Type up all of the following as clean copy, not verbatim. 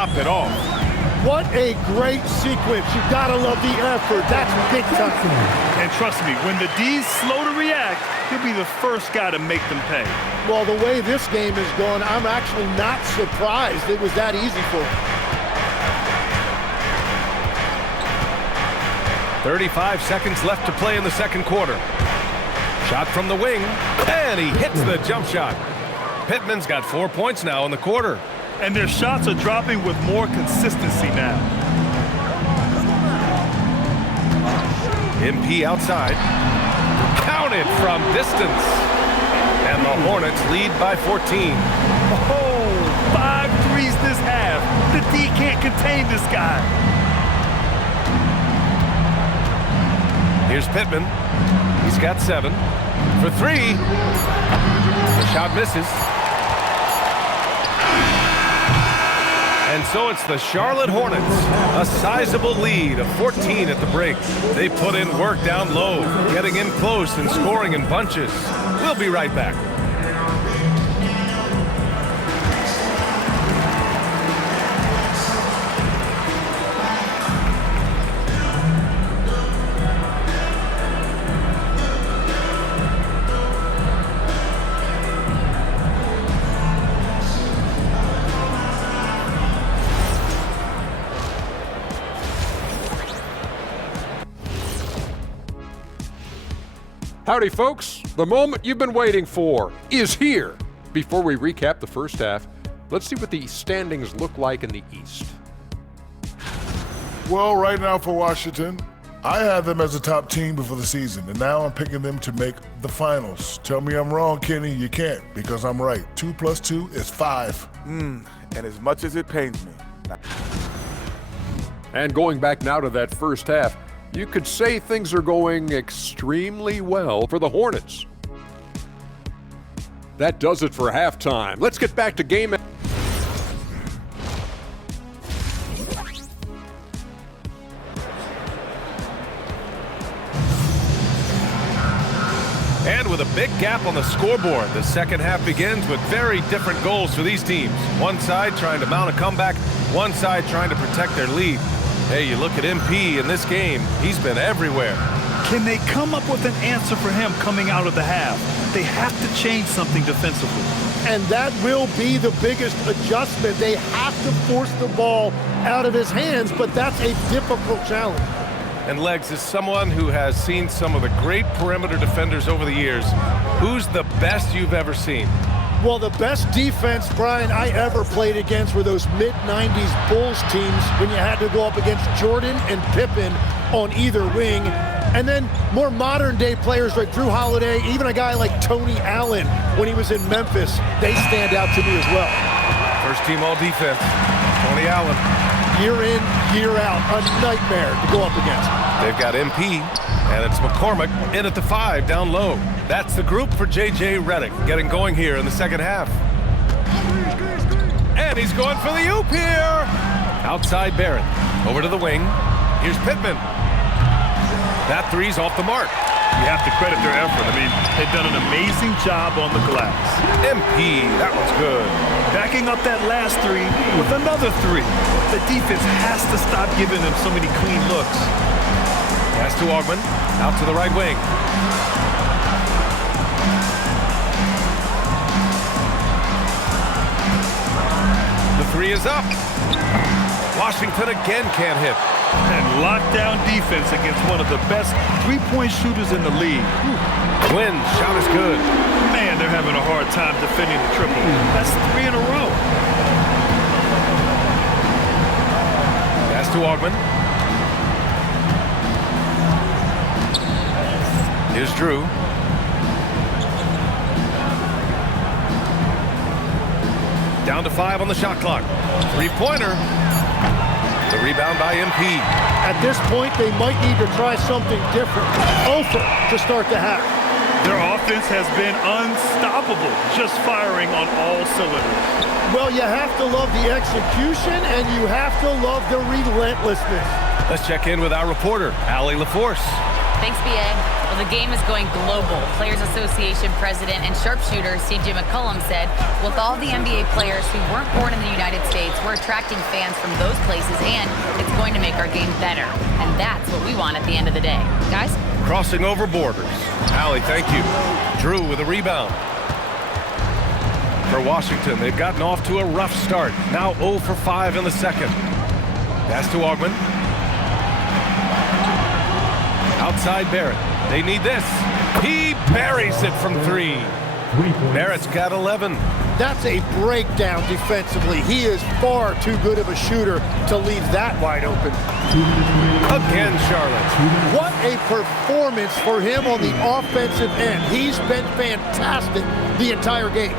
Top it off. What a great sequence. You gotta love the effort. That's big time. And trust me, when the D's slow to react, he'll be the first guy to make them pay. Well, the way this game is going, I'm actually not surprised it was that easy for him. 35 seconds left to play in the second quarter. Shot from the wing, and he hits the jump shot. Pittman's got 4 points now in the quarter. And their shots are dropping with more consistency now. MP outside. Counted from distance. And the Hornets lead by 14. Oh, 5 threes this half. The D can't contain this guy. Here's Pittman. He's got 7. For 3. The shot misses. And so it's the Charlotte Hornets, a sizable lead of 14 at the break. They put in work down low, getting in close and scoring in bunches. We'll be right back. Howdy, folks. The moment you've been waiting for is here. Before we recap the first half, let's see what the standings look like in the East. Well, right now for Washington, I had them as a top team before the season, and now I'm picking them to make the finals. Tell me I'm wrong, Kenny. You can't, because I'm right. 2 plus 2 is 5. And as much as it pains me. And going back now to that first half, you could say things are going extremely well for the Hornets. That does it for halftime. Let's get back to game. And with a big gap on the scoreboard, the second half begins with very different goals for these teams. One side trying to mount a comeback, one side trying to protect their lead. Hey, you look at MP in this game, he's been everywhere. Can they come up with an answer for him coming out of the half? They have to change something defensively. And that will be the biggest adjustment. They have to force the ball out of his hands, but that's a difficult challenge. And Legs, is someone who has seen some of the great perimeter defenders over the years. Who's the best you've ever seen? Well, the best defense, Brian, I ever played against were those mid-90s Bulls teams when you had to go up against Jordan and Pippen on either wing. And then more modern-day players like Drew Holiday, even a guy like Tony Allen when he was in Memphis, they stand out to me as well. First team all-defense, Tony Allen. Year in, year out, a nightmare to go up against. They've got MP, and it's McCormick in at the 5 down low. That's the group for J.J. Redick getting going here in the second half. And he's going for the oop here. Outside Barrett. Over to the wing. Here's Pittman. That three's off the mark. You have to credit their effort. I mean, they've done an amazing job on the glass. MP, that was good. Backing up that last 3 with another 3. The defense has to stop giving them so many clean looks. Pass to Augman, out to the right wing. The 3 is up. Washington again can't hit. And lockdown defense against one of the best three-point shooters in the league. Quinn, shot is good. Man, they're having a hard time defending the triple. That's 3 in a row. Pass to Augman. Here's Drew. Down to 5 on the shot clock. Three-pointer. The rebound by MP. At this point, they might need to try something different. Over to start the half. Their offense has been unstoppable, just firing on all cylinders. Well, you have to love the execution, and you have to love the relentlessness. Let's check in with our reporter, Allie LaForce. Thanks, BA. Well, the game is going global. Players Association President and sharpshooter C.J. McCollum said, with all the NBA players who weren't born in the United States, we're attracting fans from those places, and it's going to make our game better. And that's what we want at the end of the day. Guys? Crossing over borders. Allie, thank you. Drew with a rebound. For Washington, they've gotten off to a rough start. Now 0 for 5 in the second. Pass to Augman. Outside Barrett. They need this. He buries it from 3. Barrett's got 11. That's a breakdown defensively. He is far too good of a shooter to leave that wide open. Again, Charlotte. What a performance for him on the offensive end. He's been fantastic the entire game.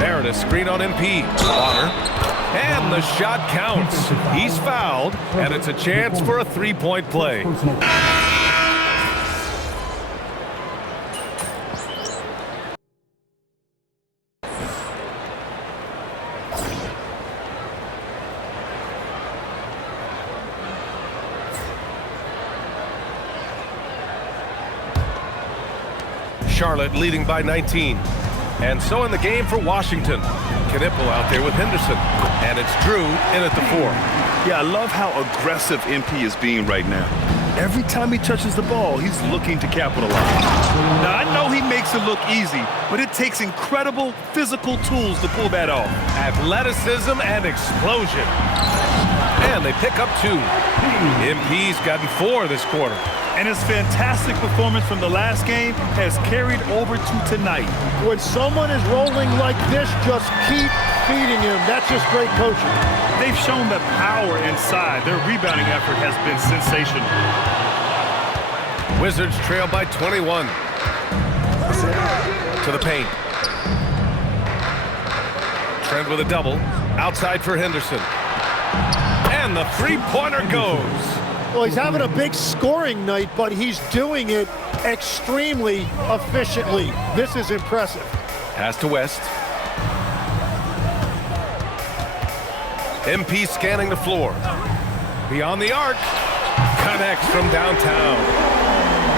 Barrett, a screen on MP. Bonner. And the shot counts. He's fouled, and it's a chance for a three-point play. Charlotte leading by 19. And so in the game for Washington. Knipple out there with Henderson. And it's Drew in at the 4. Yeah, I love how aggressive MP is being right now. Every time he touches the ball, he's looking to capitalize. Now, I know he makes it look easy, but it takes incredible physical tools to pull that off. Athleticism and explosion. And they pick up 2. MP's gotten 4 this quarter. And his fantastic performance from the last game has carried over to tonight. When someone is rolling like this, just keep feeding him. That's just great coaching. They've shown the power inside. Their rebounding effort has been sensational. Wizards trail by 21. To the paint. Trent with a double. Outside for Henderson. And the three-pointer goes. Well, he's having a big scoring night, but he's doing it extremely efficiently. This is impressive. Pass to West. MP scanning the floor. Beyond the arc. Connects from downtown.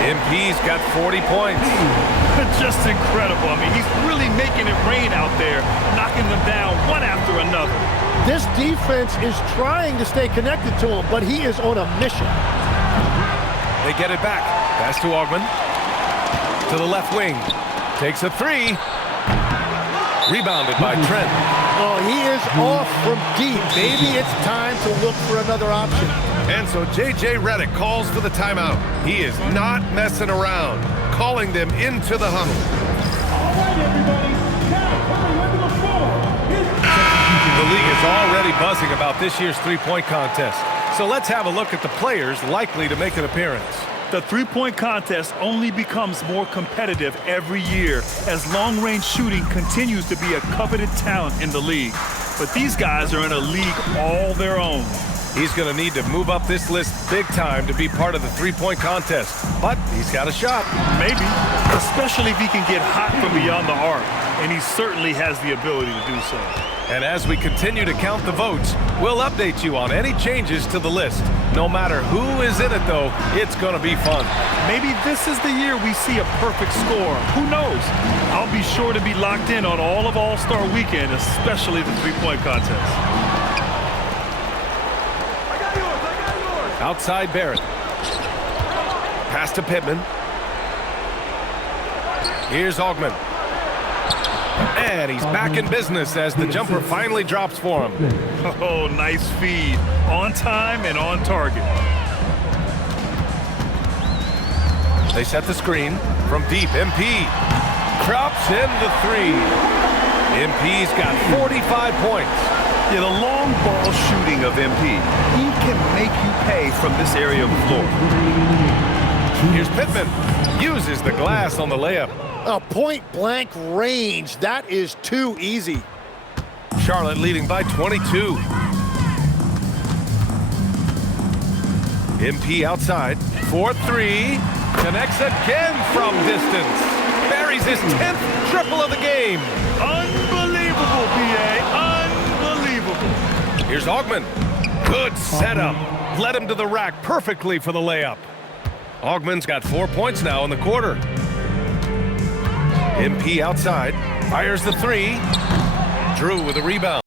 MP's got 40 points. Just incredible. I mean, he's really making it rain out there, knocking them down one after another. This defense is trying to stay connected to him, but he is on a mission. They get it back. Pass to Augman. To the left wing. Takes a 3. Rebounded by Trent. Oh, he is off from deep. Maybe it's time to look for another option. And so J.J. Redick calls for the timeout. He is not messing around, calling them into the huddle. All right, everybody. Now, coming into the floor. The league is already buzzing about this year's three-point contest. So let's have a look at the players likely to make an appearance. The three-point contest only becomes more competitive every year as long-range shooting continues to be a coveted talent in the league. But these guys are in a league all their own. He's going to need to move up this list big time to be part of the three-point contest. But he's got a shot. Maybe, especially if he can get hot from beyond the arc. And he certainly has the ability to do so. And as we continue to count the votes, we'll update you on any changes to the list. No matter who is in it, though, it's going to be fun. Maybe this is the year we see a perfect score. Who knows? I'll be sure to be locked in on all of All-Star Weekend, especially the three-point contest. Outside Barrett. Pass to Pittman. Here's Augman. And he's back in business as the jumper finally drops for him. Oh, nice feed. On time and on target. They set the screen from deep. MP drops in the 3. MP's got 45 points. Yeah, the long ball shooting of MP. He can make you pay from this area of the floor. Here's Pittman. Uses the glass on the layup. A point-blank range. That is too easy. Charlotte leading by 22. MP outside. 4-3. Connects again from distance. Buries his 10th triple of the game. Unbelievable, PA. Unbelievable. Here's Augman. Good setup. Led him to the rack perfectly for the layup. Hogman's got 4 points now in the quarter. MP outside, fires the three. Drew with a rebound.